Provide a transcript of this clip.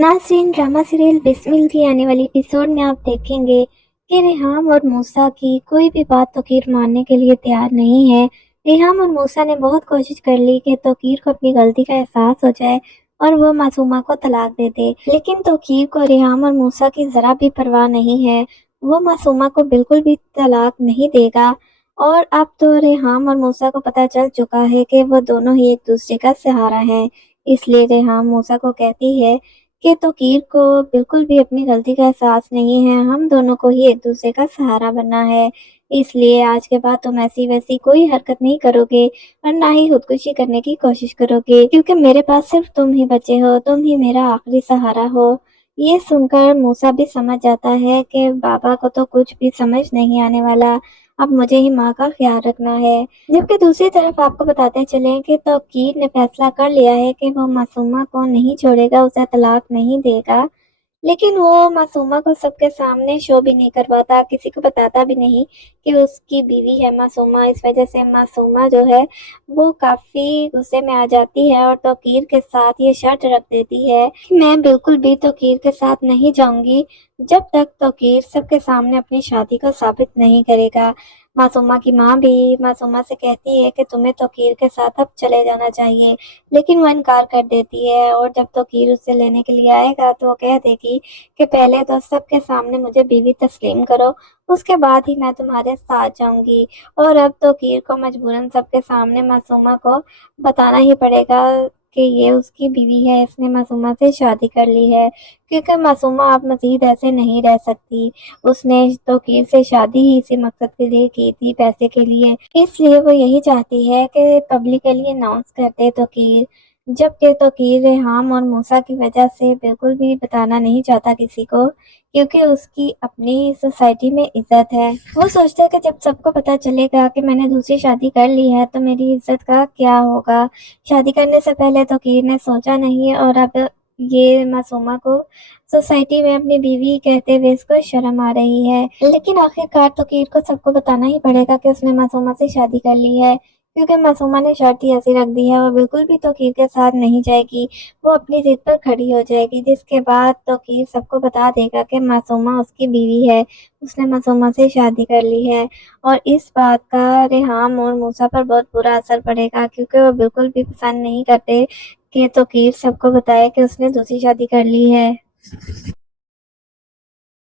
नाज़रीन, drama serial Bismil की आने वाली एपिसोड में आप देखेंगे कि रेहाम और मूसा की कोई भी बात तौकीर मानने के लिए तैयार नहीं है। रेहाम और मूसा ने बहुत कोशिश कर ली कि तौकीर को अपनी गलती का एहसास हो जाए और वो मासूमा को तलाक दे दे, लेकिन तौकीर को रेहाम और मूसा की ज़रा भी परवाह नहीं है। वो मासूमा को बिल्कुल भी तलाक नहीं देगा। और अब तो रेहाम और मूसा को पता चल चुका है कि वो दोनों ही एक दूसरे का सहारा हैं। इसलिए रेहाम मूसा को कहती है कि तौकीर को बिल्कुल भी अपनी गलती का एहसास नहीं है, हम दोनों को ही एक दूसरे का सहारा बनना है। इसलिए आज के बाद तुम ऐसी वैसी कोई हरकत नहीं करोगे और ना ही खुदकुशी करने की कोशिश करोगे, क्योंकि मेरे पास सिर्फ तुम ही बचे हो, तुम ही मेरा आखिरी सहारा हो। ये सुनकर मूसा भी समझ जाता है कि बाबा को तो कुछ भी समझ नहीं आने वाला, अब मुझे ही माँ का ख्याल रखना है। जबकि दूसरी तरफ आपको बताते चलें कि तौकीर ने फैसला कर लिया है कि वो मासूमा को नहीं छोड़ेगा, उसे तलाक नहीं देगा। लेकिन वो मासूमा को सबके सामने शो भी नहीं करवाता, किसी को बताता भी नहीं कि उसकी बीवी है मासूमा। इस वजह से मासूमा जो है वो काफ़ी गुस्से में आ जाती है और तौकीर के साथ ये शर्त रख देती है कि मैं बिल्कुल भी तौकीर के साथ नहीं जाऊंगी जब तक तौकीर सबके सामने अपनी शादी को साबित नहीं करेगा। मासूमा की माँ भी मासूमा से कहती है कि तुम्हें तौकीर के साथ अब चले जाना चाहिए, लेकिन वो इनकार कर देती है और जब तौकीर उसे लेने के लिए आएगा तो वो कह देगी कि पहले तो सबके सामने मुझे बीवी तस्लीम करो, उसके बाद ही मैं तुम्हारे साथ जाऊंगी। और अब तौकीर को मजबूरन सबके सामने मासूमा को बताना ही पड़ेगा कि ये उसकी बीवी है, इसने मासूमा से शादी कर ली है, क्योंकि मासूमा अब मज़ीद ऐसे नहीं रह सकती। उसने तौकीर से शादी ही इसी मकसद के लिए की थी, पैसे के लिए। इसलिए वो यही चाहती है कि पब्लिकली अनाउंस कर दे तौकीर, जबकि तौकीर रेहाम और मूसा की वजह से बिल्कुल भी बताना नहीं चाहता किसी को, क्योंकि उसकी अपनी सोसाइटी में इज्जत है। वो सोचता है कि जब सबको पता चलेगा कि मैंने दूसरी शादी कर ली है तो मेरी इज्जत का क्या होगा। शादी करने से पहले तौकीर ने सोचा नहीं और अब ये मासूमा को सोसाइटी में अपनी बीवी कहते हुए इसको शर्म आ रही है। लेकिन आखिरकार तौकीर को सबको बताना ही पड़ेगा कि उसने मासूमा से शादी कर ली है, क्योंकि मासूमा ने शर्त ही ऐसी रख दी है, वो बिल्कुल भी तौकीर के साथ नहीं जाएगी, वो अपनी जिद पर खड़ी हो जाएगी, जिसके बाद तौकीर सबको बता देगा कि मासूमा उसकी बीवी है, उसने मासूमा से शादी कर ली है। और इस बात का रेहाम और मूसा पर बहुत बुरा असर पड़ेगा, क्योंकि वो बिल्कुल भी पसंद नहीं करते कि तौकीर सबको बताए कि उसने दूसरी शादी कर ली है।